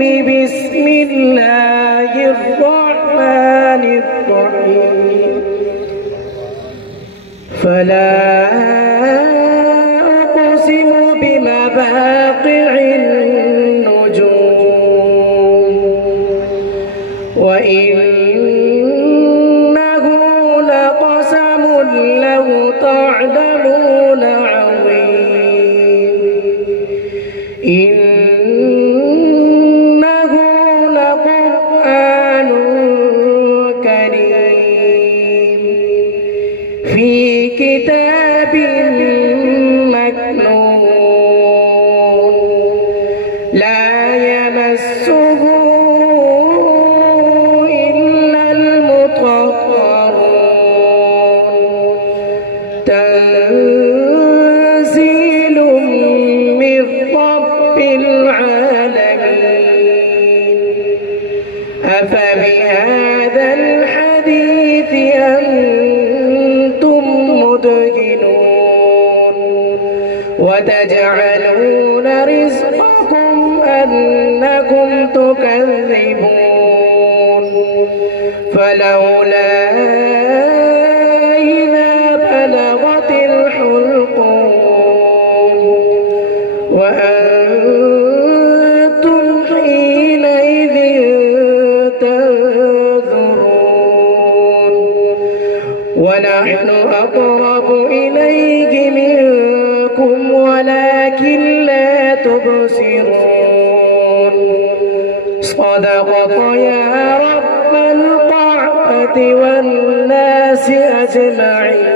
بسم الله الرحمن الرحيم فلا أقسم بمواقع النجوم وإنه لقسم لو تعلمون عظيم إنه لقرآن كريم في كتاب مكنون لا يمسه إلا المطهرون تنزيل من رب العالمين أفبهذا الحديث أنتم مدهنون وتجعلون رزقكم أنكم تكذبون فلولا إذا بلغت الحلقوم وأنتم حينئذ تنظرون ونحن أقرب إليه منكم ولكن لا تبصرون صدقت يا رب القعبة والناس أجمعين.